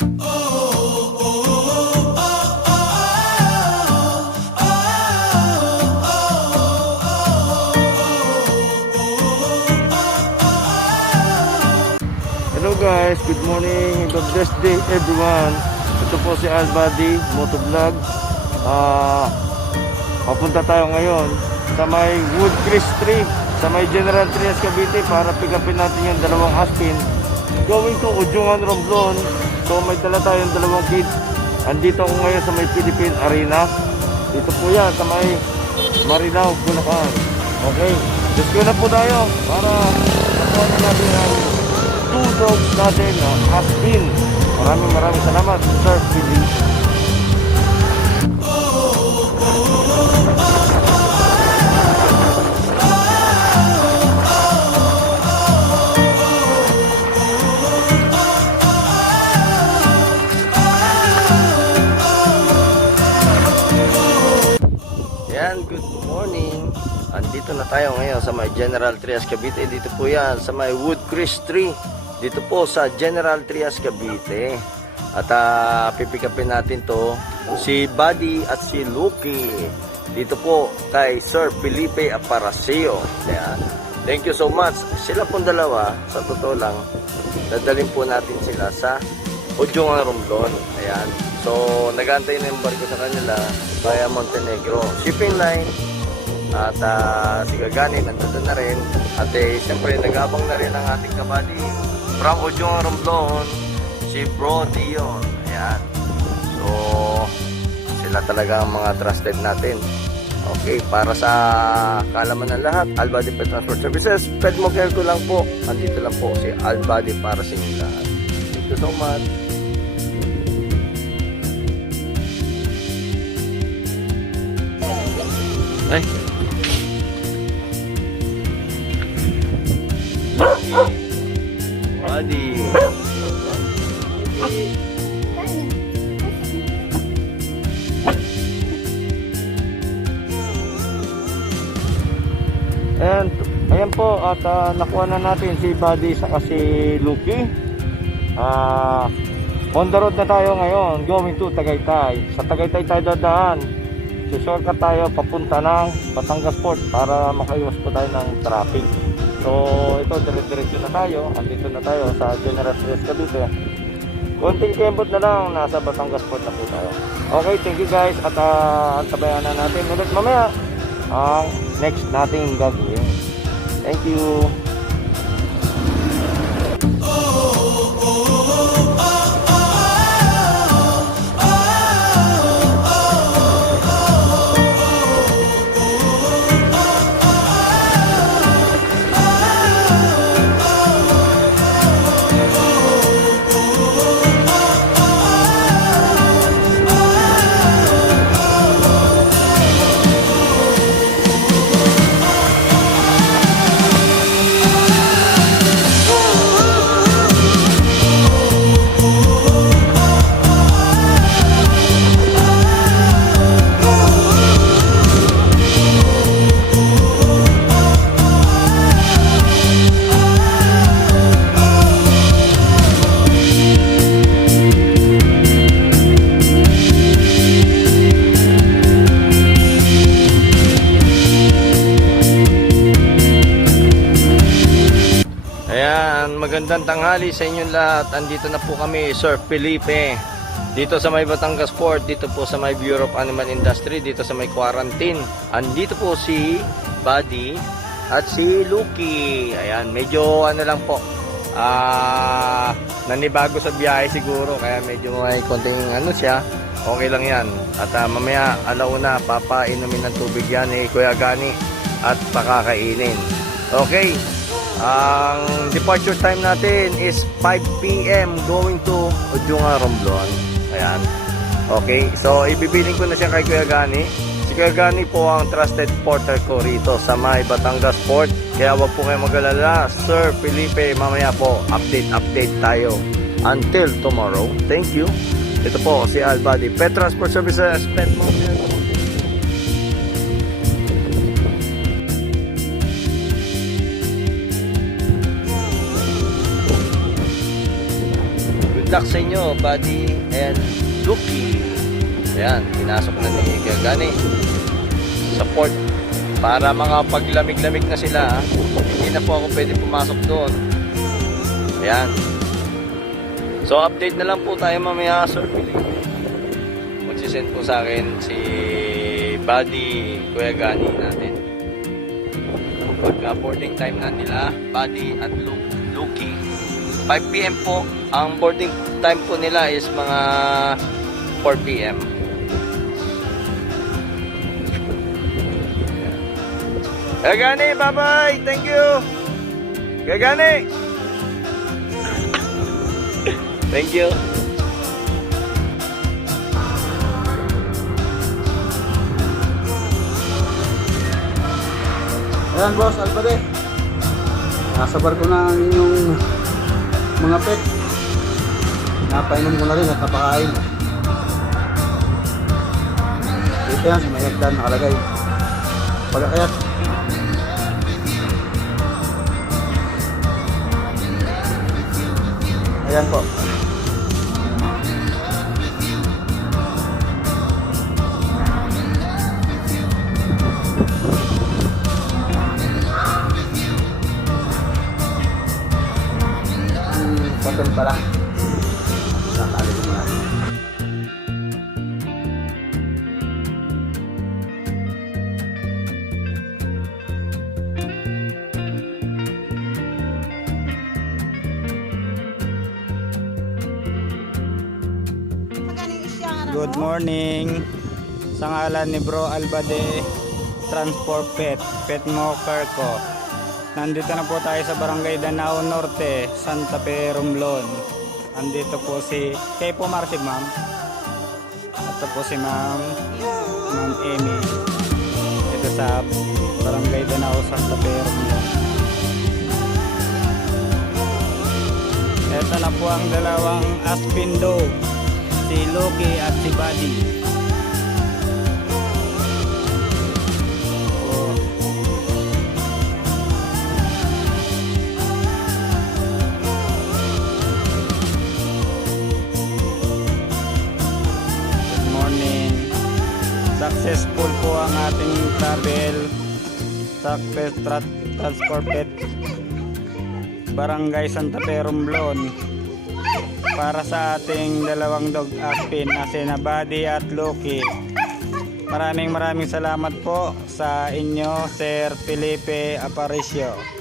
Hello guys, good morning, good blessed day everyone. Ito po si Albady Motovlog. Papunta tayo ngayon sa may Woodcrest Tree, sa may General Trias Cavite, para pick upin natin yung dalawang Aspin going to Ujungan, Romblon. So may dala tayong dalawang kids. Andito ako ngayon sa may Philippine Arena. Dito po yan sa may Marilao, Bulacan. Okay, let's go na po tayo para nakuha na natin ang two dogs natin na Aspin. Maraming salamat, Sir Philly. Yan, good morning. Andito na tayo ngayon sa may General Trias Cavite. Dito po yan sa may Woodcrest Tree. Dito po sa General Trias Cavite. At pipikapin natin to si Buddy at si Lucky. Dito po kay Sir Felipe Aparacio. Ayan. Thank you so much. Sila pong dalawa, sa totoo lang, dadalhin po natin sila sa Ujungan, Romblon. Ayan. So, nag-aantay na yung barko sa kanila via Montenegro shipping line. At si Gagani nandito na rin. At siyempre nag-abang na rin ang ating kabady from Ujungan, Romblon, si Bro Dion. Ayan. So, sila talaga ang mga trusted natin. Okay, para sa kaalaman ng lahat, Albady Pet Transport Services, pet mo care ko lang po. Andito lang po si Albady para sa inyo lahat. Thank you so much. Ay. Buddy. And ayan po, at nakuha na natin si Buddy sa si Lucky. On the road na tayo ngayon, going to Tagaytay. Sa Tagaytay tayo dadaan. Shortcut tayo papunta ng Batangas Port para makaiwas po tayo ng traffic. So ito, dire-diretso na tayo. Andito na tayo sa General Trias Cavite. Konting kembot na lang, nasa Batangas Port na po tayo. Okay, thank you guys. At antabayan na natin ulit mamaya ang next nating gagawin. Thank you. Magandang tanghali sa inyong lahat. Andito na po kami, Sir Felipe, dito sa may Batangas Port, dito po sa may Bureau of Animal Industry, dito sa may quarantine. Andito po si Buddy at si Lucky. Ayan, medyo ano lang po, nanibago sa biyahe siguro, kaya medyo may konting ano siya. Okay lang yan. At mamaya alauna papainumin ng tubig yan Kuya Gani at pakakainin. Okay. Ang departure time natin is 5 PM going to Ujungan, Romblon. Ayan. Okay, so ibibiling ko na siya kay Kuya Gani. Si Kuya Gani po ang trusted porter ko rito sa may Batangas Port. Kaya wag po kayo mag-alala. Sir Felipe, mamaya po update tayo until tomorrow. Thank you. Ito po si Albady Pet Transport Services, Pet Mobile. luck sa inyo, Buddy and Lucky. Ayan, pinasok na ni Gagani. Support para mga paglamig-lamig na sila. Hindi na po ako pwede pumasok doon. Ayan. So update na lang po tayo mamaya, Sir Billy. Magsisend po sa akin si Buddy, Kuya Gani natin. Pagka boarding time na nila, Buddy at Lucky. 5 PM po. Ang boarding time po nila is mga 4 PM. Gagani, bye-bye! Thank you! Gagani! Thank you! Ayan boss, Albade. Nasabar ko na ang inyong mga pet. Napainom ko na rin at napakain. Dito yan, sa may hagdan nakalagay. Pagkakayat. Ayan po. Button pala. Nakali ko na. Good morning. Sa ngalan ni Bro Albade, Transport Pet Moker ko. Nandito na po tayo sa Barangay Danao Norte, Santa Fe, Romblon. Nandito po si, kayo po Marcy, ma'am. Ito po si Ma'am Amy. Ito sa Barangay Danao, Santa Fe, Romblon. Ito na po ang dalawang Aspin Dog, si Loki at si Buddy. Oh. Good morning. Successful po ang ating travel sa Transport Pet Barangay Santa Fe, Romblon. Para sa ating dalawang dog Aspin na sina Buddy at Loki. Maraming salamat po sa inyo, Sir Felipe Aparicio.